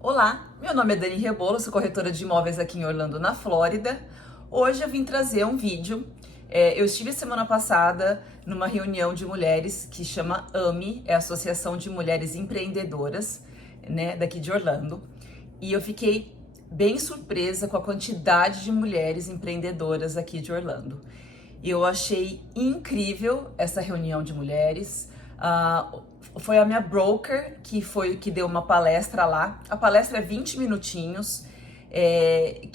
Olá, meu nome é Dani Rebolo, sou corretora de imóveis aqui em Orlando, na Flórida. Hoje eu vim trazer um vídeo. Eu estive semana passada numa reunião de mulheres que chama AME, é a Associação de Mulheres Empreendedoras, né, daqui de Orlando. E eu fiquei bem surpresa com a quantidade de mulheres empreendedoras aqui de Orlando. Eu achei incrível essa reunião de mulheres. Foi a minha broker que deu uma palestra lá. A palestra é 20 minutinhos,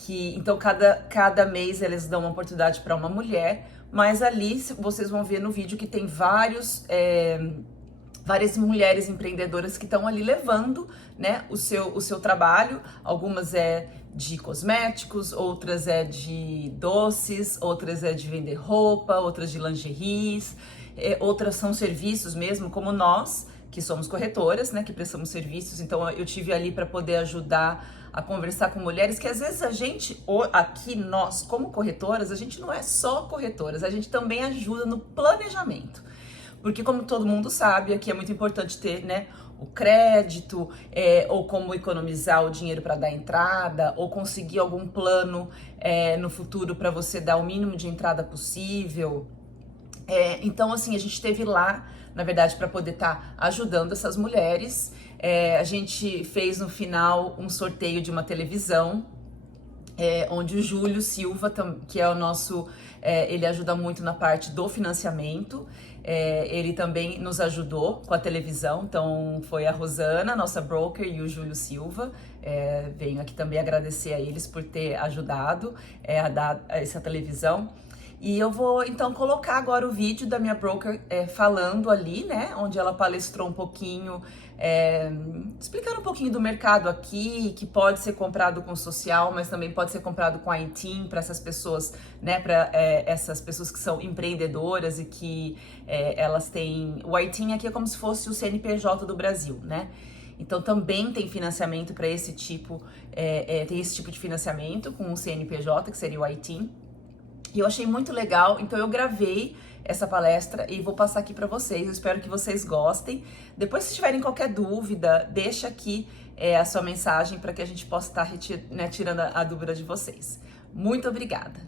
então cada mês eles dão uma oportunidade para uma mulher, mas ali vocês vão ver no vídeo que tem várias mulheres empreendedoras que estão ali levando, né, o seu trabalho. Algumas é de cosméticos, outras é de doces, outras é de vender roupa, outras de lingeries, outras são serviços mesmo, como nós, que somos corretoras, né, que prestamos serviços. Então eu tive ali para poder ajudar a conversar com mulheres, que às vezes nós, como corretoras, a gente não é só corretoras, a gente também ajuda no planejamento. Porque como todo mundo sabe, aqui é muito importante ter, né, o crédito, ou como economizar o dinheiro para dar entrada, ou conseguir algum plano no futuro para você dar o mínimo de entrada possível. Então, assim, a gente esteve lá, na verdade, para poder estar ajudando essas mulheres. A gente fez no final um sorteio de uma televisão, onde o Júlio Silva, que é o nosso, ele ajuda muito na parte do financiamento, ele também nos ajudou com a televisão. Então foi a Rosana, nossa broker, e o Júlio Silva. Venho aqui também agradecer a eles por ter ajudado a dar essa televisão. E eu vou então colocar agora o vídeo da minha broker falando ali, né, onde ela palestrou um pouquinho, explicando um pouquinho do mercado aqui, que pode ser comprado com social, mas também pode ser comprado com ITIN para essas pessoas, né, para essas pessoas que são empreendedoras e que elas têm... O ITIN aqui é como se fosse o CNPJ do Brasil, né? Então também tem financiamento para esse tipo, tem esse tipo de financiamento com o CNPJ, que seria o ITIN. E eu achei muito legal, então eu gravei essa palestra e vou passar aqui para vocês. Eu espero que vocês gostem. Depois, se tiverem qualquer dúvida, deixa aqui a sua mensagem para que a gente possa estar tirando a dúvida de vocês. Muito obrigada.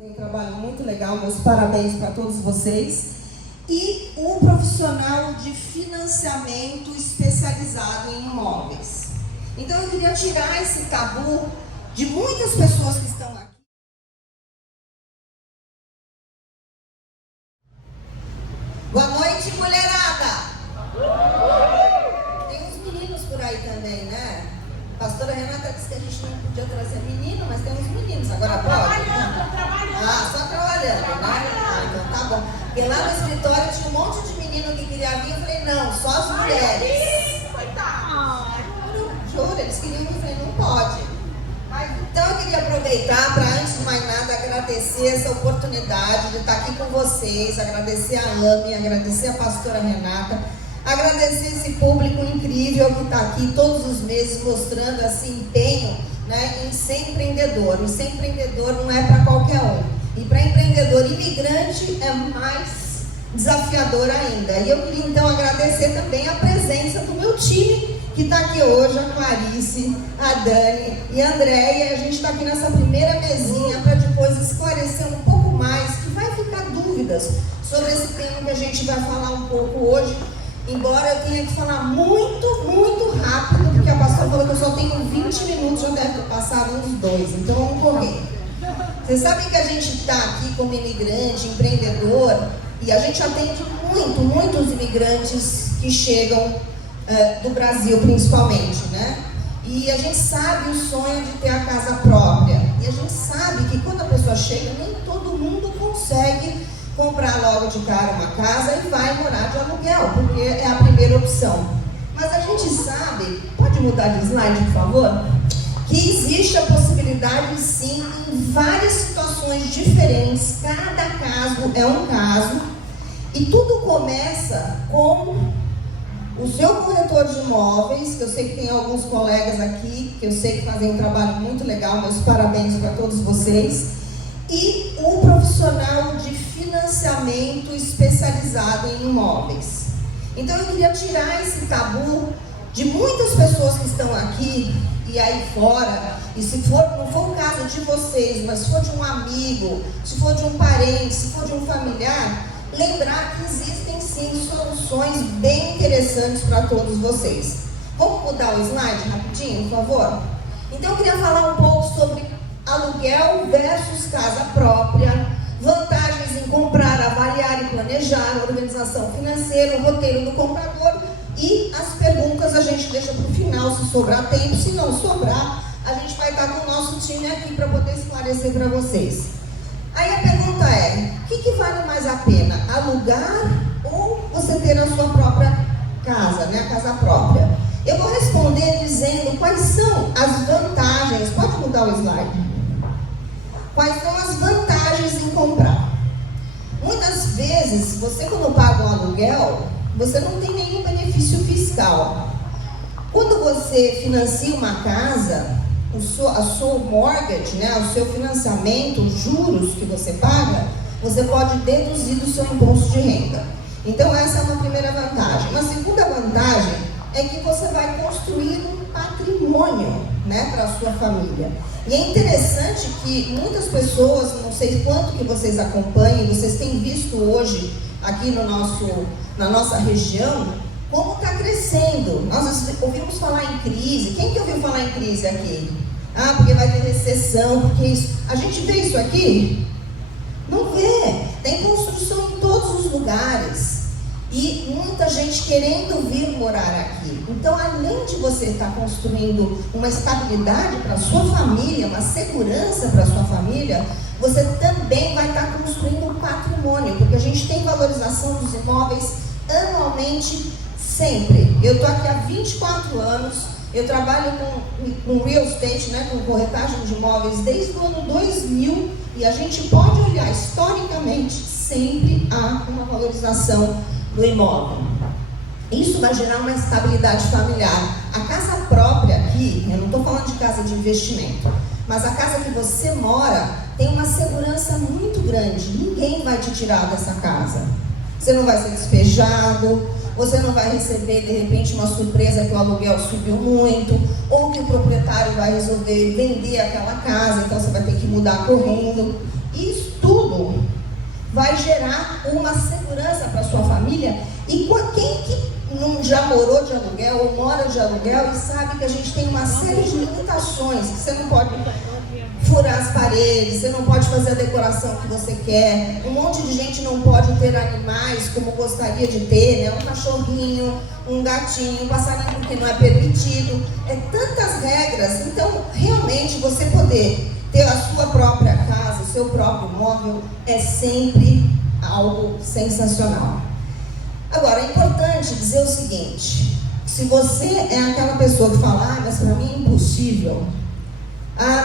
Um trabalho muito legal, meus parabéns para todos vocês. E um profissional de financiamento especializado em imóveis. Então eu queria tirar esse tabu de muitas pessoas que estão aqui. Boa noite, mulherada! Tem uns meninos por aí também, né? A pastora Renata disse que a gente não podia trazer menino, mas tem uns meninos, agora pode? Trabalhando. Só trabalhando, né? Então tá bom. Porque lá no escritório tinha um monte de menino que queria vir, eu falei, não, só as mulheres. Coitado! Juro, eles queriam vir, eu falei, não pode. Então eu queria aproveitar para, antes de mais nada, agradecer essa oportunidade de estar aqui com vocês, agradecer a AME, agradecer a pastora Renata, agradecer esse público incrível que está aqui todos os meses mostrando esse empenho, né, em ser empreendedor. E ser empreendedor não é para qualquer um. E para empreendedor imigrante é mais desafiador ainda. E eu queria então agradecer também a presença do meu time, que está aqui hoje, a Clarice, a Dani e a Andréia. A gente está aqui nessa primeira mesinha para depois esclarecer um pouco mais, que vai ficar dúvidas sobre esse tema que a gente vai falar um pouco hoje, embora eu tenha que falar muito, muito rápido, porque a pastora falou que eu só tenho 20 minutos, já deve passar uns 2, então vamos correr. Vocês sabem que a gente está aqui como imigrante, empreendedor, e a gente atende muitos imigrantes que chegam do Brasil principalmente, né? E a gente sabe o sonho de ter a casa própria. E a gente sabe que quando a pessoa chega, nem todo mundo consegue comprar logo de cara uma casa e vai morar de aluguel, porque é a primeira opção. Mas a gente sabe, pode mudar de slide, por favor? Que existe a possibilidade, sim, em várias situações diferentes. Cada caso é um caso. E tudo começa com o seu corretor de imóveis, que eu sei que tem alguns colegas aqui, que eu sei que fazem um trabalho muito legal, meus parabéns para todos vocês, e um profissional de financiamento especializado em imóveis. Então eu queria tirar esse tabu de muitas pessoas que estão aqui e aí fora, e se for, não for o caso de vocês, mas se for de um amigo, se for de um parente, se for de um familiar, lembrar que existem sim soluções bem interessantes para todos vocês. Vamos mudar o slide rapidinho, por favor? Então eu queria falar um pouco sobre aluguel versus casa própria, vantagens em comprar, avaliar e planejar, organização financeira, o roteiro do comprador e as perguntas a gente deixa para o final, se sobrar tempo. Se não sobrar, a gente vai estar com o nosso time aqui para poder esclarecer para vocês. Aí a pergunta é, o que vale mais a pena? Alugar ou você ter a sua própria casa, né? A casa própria? Eu vou responder dizendo quais são as vantagens. Pode mudar o slide. Quais são as vantagens em comprar? Muitas vezes, você quando paga um aluguel, você não tem nenhum benefício fiscal. Quando você financia uma casa, a sua mortgage, né, o seu financiamento, os juros que você paga, você pode deduzir do seu imposto de renda. Então essa é uma primeira vantagem. Uma segunda vantagem é que você vai construir um patrimônio, né, para a sua família. E é interessante que muitas pessoas, não sei quanto que vocês acompanhem, vocês têm visto hoje aqui na nossa região, como está crescendo. Nós ouvimos falar em crise. Quem que ouviu falar em crise aqui? Ah, porque vai ter recessão, porque isso. A gente vê isso aqui? Não vê. Tem construção em todos os lugares. E muita gente querendo vir morar aqui. Então, além de você estar construindo uma estabilidade para a sua família, uma segurança para a sua família, você também vai estar construindo um patrimônio, porque a gente tem valorização dos imóveis anualmente, sempre. Eu estou aqui há 24 anos, eu trabalho com real estate, né, com corretagem de imóveis desde o ano 2000, e a gente pode olhar historicamente, sempre há uma valorização do imóvel. Isso vai gerar uma estabilidade familiar. A casa própria aqui, eu não estou falando de casa de investimento, mas a casa que você mora tem uma segurança muito grande. Ninguém vai te tirar dessa casa. Você não vai ser despejado, você não vai receber de repente uma surpresa que o aluguel subiu muito, ou que o proprietário vai resolver vender aquela casa, então você vai ter que mudar correndo. Isso tudo vai gerar uma segurança para a sua família. E quem que não já morou de aluguel ou mora de aluguel e sabe que a gente tem uma série de limitações, que você não pode furar as paredes, você não pode fazer a decoração que você quer, um monte de gente não pode ter animais como gostaria de ter, né? Um cachorrinho, um gatinho, um passarinho porque não é permitido, tantas regras. Então realmente você poder ter a sua própria casa, o seu próprio imóvel é sempre algo sensacional. Agora, é importante dizer o seguinte, se você é aquela pessoa que fala, mas para mim é impossível,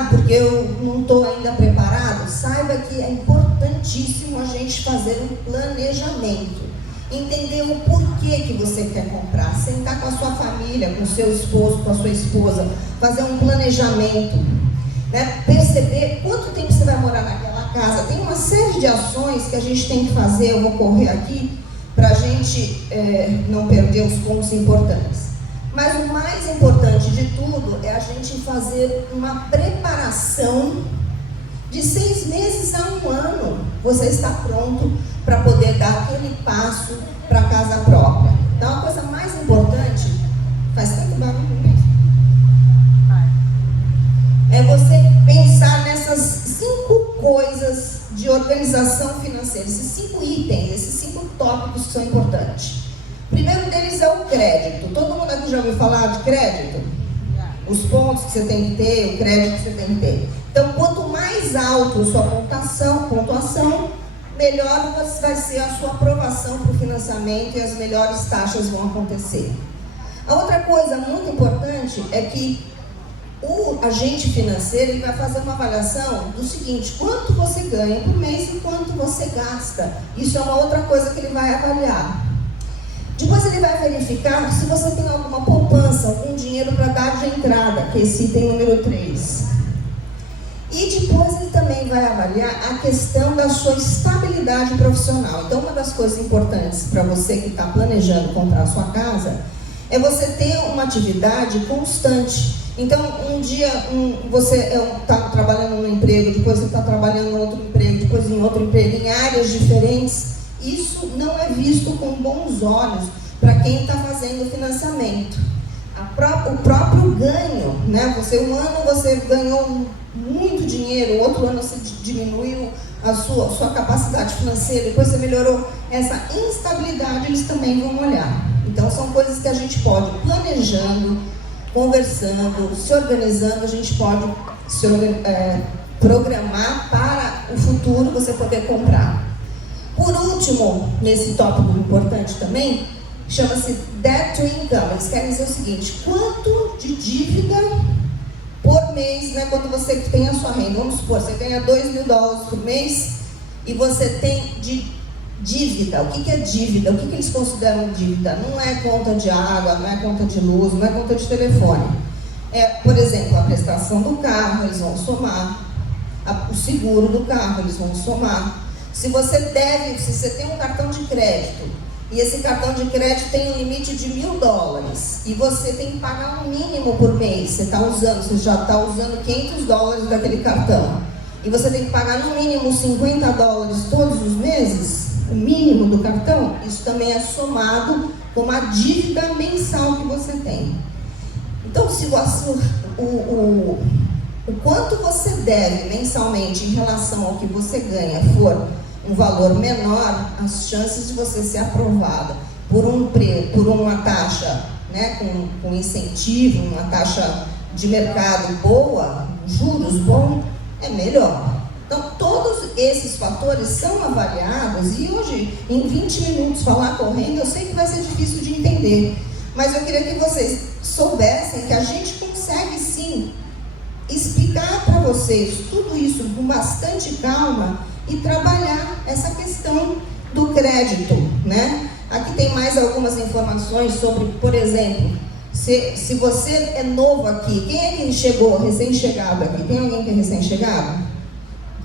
porque eu não estou ainda preparado, saiba que é importantíssimo a gente fazer um planejamento, entender o porquê que você quer comprar, sentar com a sua família, com o seu esposo, com a sua esposa, fazer um planejamento, né? Perceber quanto tempo você vai morar naquela casa. Tem uma série de ações que a gente tem que fazer, eu vou correr aqui, para a gente não perder os pontos importantes. Mas o mais importante de tudo é a gente fazer uma preparação de 6 meses a 1 ano. Você está pronto para poder dar aquele passo para a casa própria. Então a coisa mais importante, faz tanto barulho mesmo, é você pensar nessas 5 coisas de organização financeira, esses 5 itens, esses 5 tópicos que são importantes. O primeiro deles é o crédito. Todo mundo aqui já ouviu falar de crédito? Os pontos que você tem que ter, o crédito que você tem que ter. Então, quanto mais alto a sua pontuação, melhor vai ser a sua aprovação para o financiamento e as melhores taxas vão acontecer. A outra coisa muito importante é que o agente financeiro ele vai fazer uma avaliação do seguinte: quanto você ganha por mês e quanto você gasta. Isso é uma outra coisa que ele vai avaliar. Depois ele vai verificar se você tem alguma poupança, algum dinheiro para dar de entrada, que é esse item número 3. E depois ele também vai avaliar a questão da sua estabilidade profissional. Então, uma das coisas importantes para você que está planejando comprar a sua casa é você ter uma atividade constante. Então, um dia você está trabalhando num emprego, depois você está trabalhando em outro emprego, depois em outro emprego, em áreas diferentes. Isso não é visto com bons olhos para quem está fazendo financiamento. O próprio ganho, né? Um ano você ganhou muito dinheiro, o outro ano você diminuiu a sua capacidade financeira, depois você melhorou. Essa instabilidade eles também vão olhar. Então, são coisas que a gente pode, planejando, conversando, se organizando, a gente pode programar para o futuro você poder comprar. Por último, nesse tópico importante também, chama-se debt to income. Eles querem dizer o seguinte: quanto de dívida por mês, né, quando você tem a sua renda, vamos supor, você ganha $2.000 por mês e você tem de dívida. O que é dívida? O que eles consideram dívida? Não é conta de água, não é conta de luz, não é conta de telefone. É, por exemplo, a prestação do carro, eles vão somar. O seguro do carro, eles vão somar. Se você tem um cartão de crédito e esse cartão de crédito tem um limite de $1.000 e você tem que pagar um mínimo por mês, você já está usando $500 daquele cartão e você tem que pagar no mínimo $50 todos os meses, o mínimo do cartão, isso também é somado com a dívida mensal que você tem. Então, se o quanto você deve mensalmente em relação ao que você ganha for um valor menor, as chances de você ser aprovada por uma taxa, né, com incentivo, uma taxa de mercado boa, juros bom, é melhor. Então, todos esses fatores são avaliados e hoje, em 20 minutos, falar correndo, eu sei que vai ser difícil de entender, mas eu queria que vocês soubessem que a gente consegue sim explicar para vocês tudo isso com bastante calma e trabalhar essa questão do crédito, né? Aqui tem mais algumas informações sobre, por exemplo, se você é novo aqui, quem é que chegou, recém-chegado aqui? Tem alguém que é recém-chegado?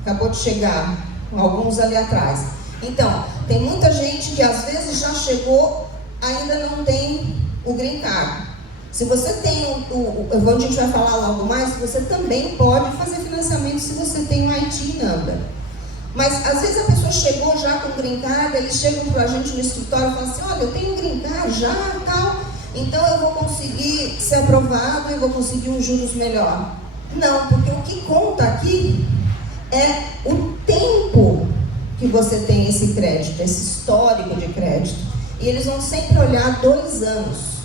Acabou de chegar, alguns ali atrás. Então, tem muita gente que às vezes já chegou, ainda não tem o green card. Se você tem a gente vai falar logo mais, você também pode fazer financiamento se você tem um IT number. Mas às vezes a pessoa chegou já com green card, eles chegam para a gente no escritório e falam assim: olha, eu tenho um green card já, tal, então eu vou conseguir ser aprovado e vou conseguir um juros melhor. Não, porque o que conta aqui é o tempo que você tem esse crédito, esse histórico de crédito. E eles vão sempre olhar 2 anos.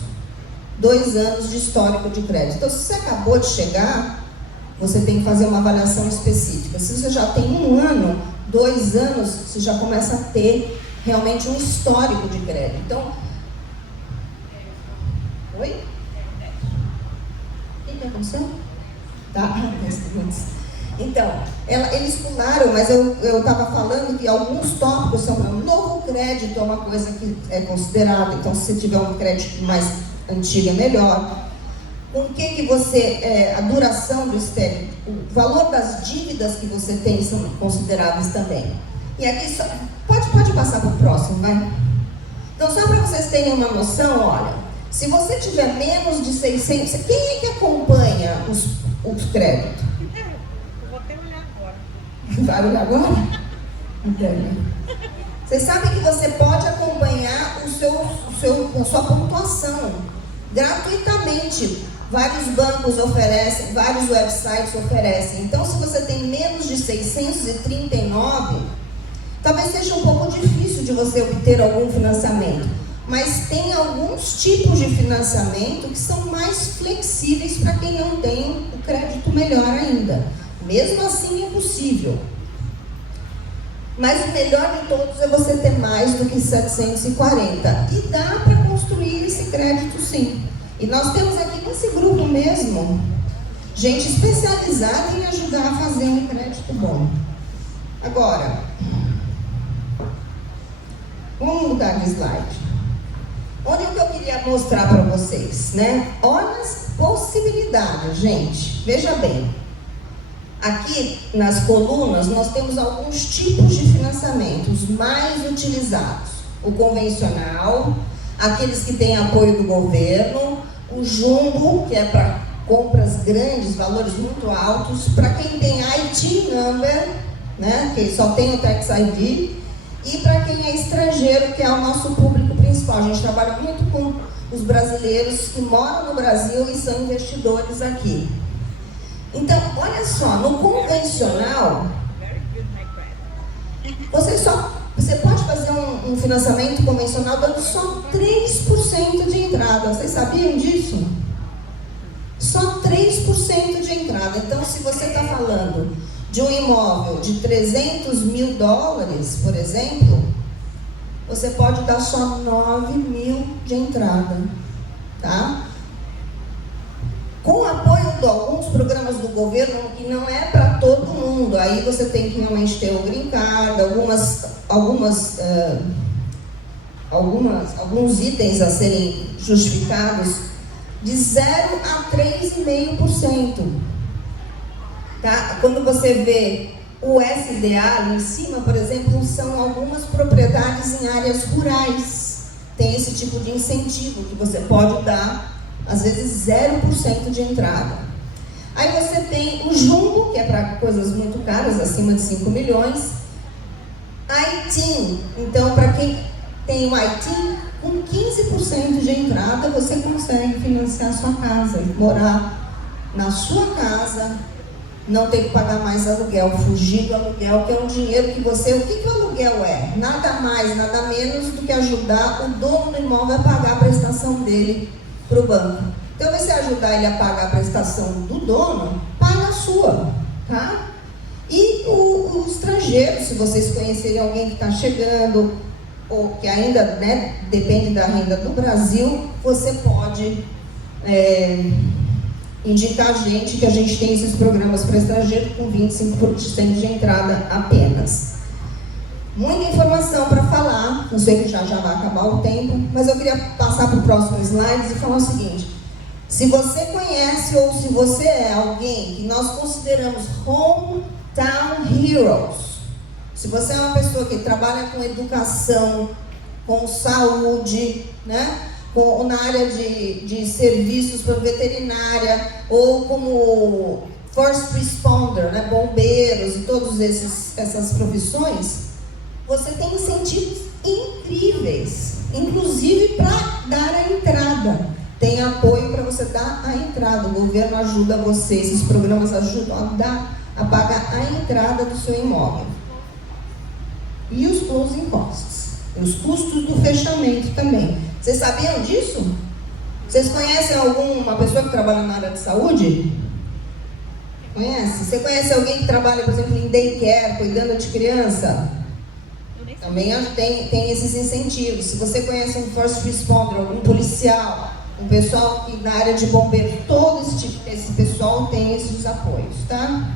2 anos de histórico de crédito. Então, se você acabou de chegar, você tem que fazer uma avaliação específica. Se você já tem 1 ano, 2 anos, você já começa a ter realmente um histórico de crédito. Então, oi? O que aconteceu? Tá, então, eles pularam, mas eu estava falando que alguns tópicos são: novo crédito é uma coisa que é considerada. Então, se você tiver um crédito mais antigo é melhor. Com que você, a duração do crédito, o valor das dívidas que você tem são consideráveis também. E aqui, pode passar para o próximo, vai? Então, só para vocês terem uma noção, olha, se você tiver menos de 600, quem é que acompanha os créditos? Eu vou até olhar agora. Vai olhar agora? Entende? Vocês sabem que você pode acompanhar a sua pontuação gratuitamente. Vários bancos oferecem, vários websites oferecem. Então, se você tem menos de 639, talvez seja um pouco difícil de você obter algum financiamento. Mas tem alguns tipos de financiamento que são mais flexíveis para quem não tem o crédito melhor ainda. Mesmo assim, é possível. Mas o melhor de todos é você ter mais do que 740. E dá para construir esse crédito, sim. E nós temos aqui nesse grupo mesmo gente especializada em ajudar a fazer um crédito bom. Agora, vamos mudar de slide. Onde é que eu queria mostrar para vocês, né? Olha as possibilidades, gente. Veja bem. Aqui nas colunas nós temos alguns tipos de financiamentos mais utilizados. O convencional, aqueles que têm apoio do governo, o jumbo, que é para compras grandes, valores muito altos. Para quem tem IT number, né, que só tem o Tax ID, e para quem é estrangeiro, que é o nosso público principal. A gente trabalha muito com os brasileiros que moram no Brasil e são investidores aqui. Então, olha só, no convencional, você pode fazer um financiamento convencional dando só 3% de entrada. Vocês sabiam disso? Só 3% de entrada. Então, se você está falando de um imóvel de $300 mil, por exemplo, você pode dar só 9 mil de entrada, tá? Com o apoio de alguns programas do governo, que não é para todo mundo, aí você tem que realmente ter o green card, alguns itens a serem justificados, de 0 a 3,5%. Tá? Quando você vê o SDA ali em cima, por exemplo, são algumas propriedades em áreas rurais. Tem esse tipo de incentivo que você pode dar, às vezes 0% de entrada. Aí você tem o jumbo, que é para coisas muito caras, acima de 5 milhões. ITIN, então para quem tem o ITIN, com 15% de entrada você consegue financiar a sua casa, morar na sua casa, não ter que pagar mais aluguel, fugir do aluguel, que é um dinheiro que você... O que o aluguel é? Nada mais, nada menos do que ajudar o dono do imóvel a pagar a prestação dele para o banco. Então, você ajudar ele a pagar a prestação do dono, paga a sua, tá? E o estrangeiro, se vocês conhecerem alguém que está chegando, ou que ainda, né, depende da renda do Brasil, você pode indicar a gente, que a gente tem esses programas para estrangeiro com 25% de entrada apenas. Muita informação para falar, não sei que já vai acabar o tempo, mas eu queria passar para o próximo slide e falar o seguinte: se você conhece ou se você é alguém que nós consideramos hometown heroes, se você é uma pessoa que trabalha com educação, com saúde, né, na área de serviços para veterinária, ou como first responder, né, bombeiros e todas essas profissões, você tem incentivos incríveis, inclusive para dar a entrada. Tem apoio para você dar a entrada. O governo ajuda você, esses programas ajudam a pagar a entrada do seu imóvel. E os closing costs, os custos do fechamento também. Vocês sabiam disso? Vocês conhecem alguma pessoa que trabalha na área de saúde? Conhece? Você conhece alguém que trabalha, por exemplo, em daycare, cuidando de criança? Também tem esses incentivos. Se você conhece um first responder, algum policial, um pessoal que na área de bombeiro, todo esse pessoal tem esses apoios, tá?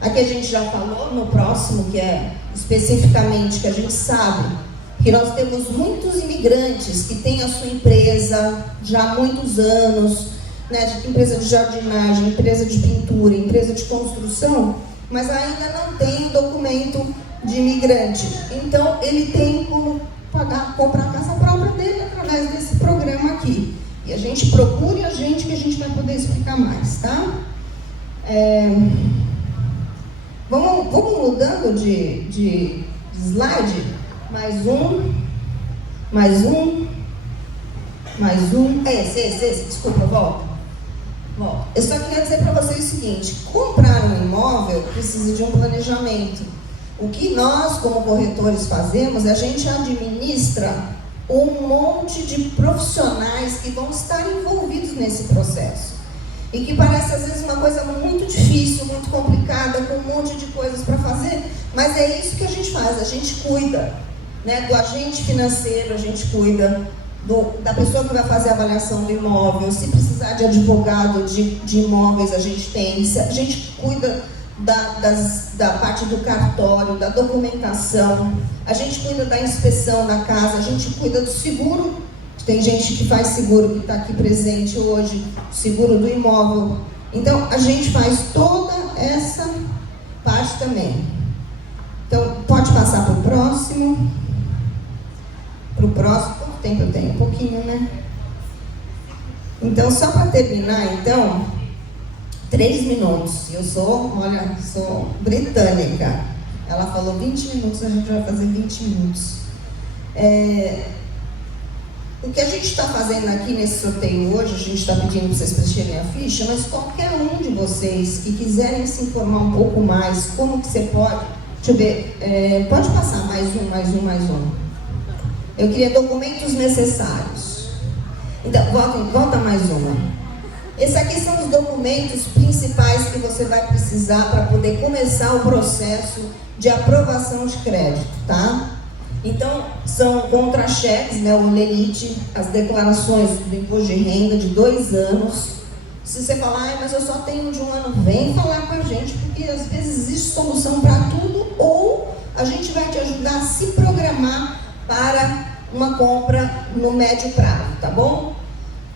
Aqui a gente já falou no próximo, que é especificamente que a gente sabe que nós temos muitos imigrantes que têm a sua empresa já há muitos anos, né, empresa de jardinagem, empresa de pintura, empresa de construção, mas ainda não tem o documento de imigrante. Então, ele tem como comprar a casa própria dele através desse programa aqui. E a gente procure a gente, que a gente vai poder explicar mais, tá? Vamos mudando de slide. Mais um. Esse, desculpa, volta. Eu só queria dizer para vocês o seguinte: comprar um imóvel precisa de um planejamento. O que nós, como corretores, fazemos é a gente administra um monte de profissionais que vão estar envolvidos nesse processo. E que parece às vezes uma coisa muito difícil, muito complicada, com um monte de coisas para fazer, mas é isso que a gente faz, a gente cuida, né, do agente financeiro, a gente cuida da pessoa que vai fazer a avaliação do imóvel. Se precisar de advogado de imóveis, a gente tem. A gente cuida da parte do cartório, da documentação, a gente cuida da inspeção da casa, a gente cuida do seguro. Tem gente que faz seguro, que está aqui presente hoje, seguro do imóvel. Então, a gente faz toda essa parte também. Então, pode passar para o próximo. Quanto tempo eu tenho? Um pouquinho, né? Então, só para terminar, então, 3 minutos. Eu sou britânica. Ela falou 20 minutos, a gente vai fazer 20 minutos. O que a gente está fazendo aqui nesse sorteio hoje, a gente está pedindo para vocês preencherem a ficha, mas qualquer um de vocês que quiserem se informar um pouco mais, como que você pode... Deixa eu ver, pode passar mais um. Eu queria documentos necessários. Então, volta mais uma. Esses aqui são os documentos principais que você vai precisar para poder começar o processo de aprovação de crédito, tá? Então, são contra-cheques, né, o LELIT, as declarações do imposto de renda de 2 anos. Se você falar, mas eu só tenho de 1 ano, vem falar com a gente, porque às vezes existe solução para tudo, ou a gente vai te ajudar a se programar para uma compra no médio prazo, tá bom?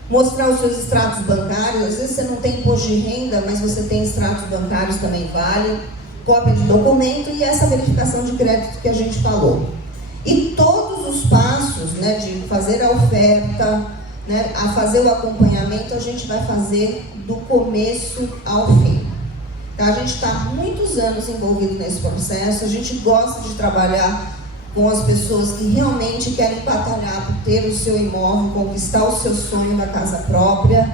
Mostrar os seus extratos bancários, às vezes você não tem imposto de renda, mas você tem extratos bancários, também vale, cópia de documento e essa verificação de crédito que a gente falou. E todos os passos, né, de fazer a oferta, né, a fazer o acompanhamento, a gente vai fazer do começo ao fim. Tá? A gente está há muitos anos envolvido nesse processo, a gente gosta de trabalhar com as pessoas que realmente querem batalhar por ter o seu imóvel, conquistar o seu sonho da casa própria.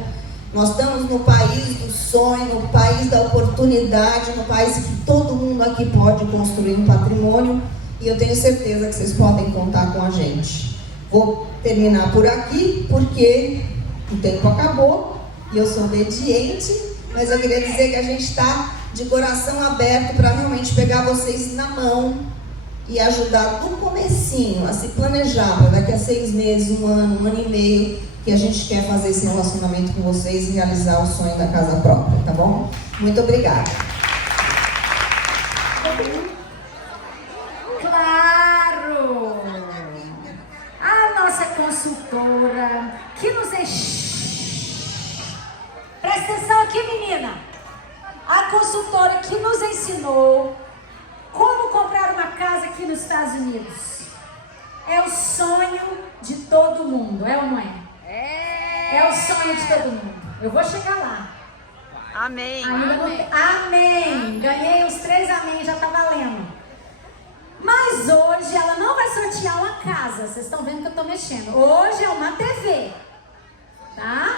Nós estamos no país do sonho, no país da oportunidade, no país que todo mundo aqui pode construir um patrimônio, e eu tenho certeza que vocês podem contar com a gente. Vou terminar por aqui, porque o tempo acabou e eu sou obediente, mas eu queria dizer que a gente está de coração aberto para realmente pegar vocês na mão e ajudar do comecinho a se planejar para daqui a 6 meses, 1 ano, 1 ano e meio, que a gente quer fazer esse relacionamento com vocês e realizar o sonho da casa própria, tá bom? Muito obrigada. Claro! A nossa consultora que nos presta atenção aqui, menina! A consultora que nos ensinou como comprar uma casa aqui nos Estados Unidos. É o sonho de todo mundo, é ou não é? É o sonho de todo mundo. Eu vou chegar lá. Amém. Amém. Ganhei os 3 amém, já tá valendo. Mas hoje ela não vai sortear uma casa. Vocês estão vendo que eu tô mexendo. Hoje é uma TV. Tá?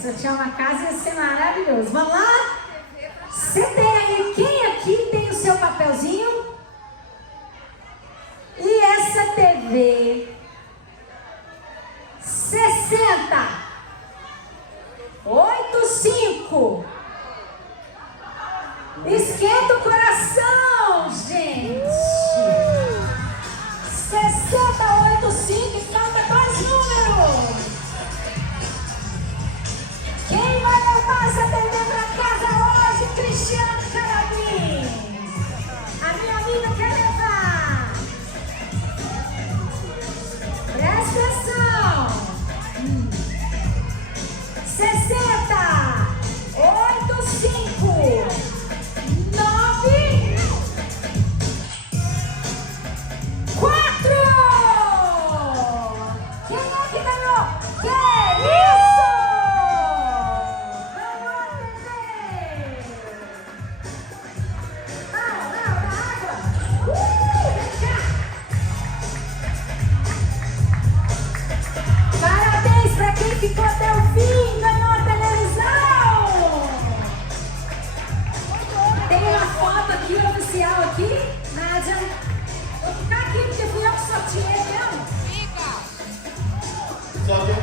Sortear uma casa ia ser maravilhoso. Vamos lá? Você tem aí, quem aqui tem o seu papelzinho? E essa TV 6085 esquerda.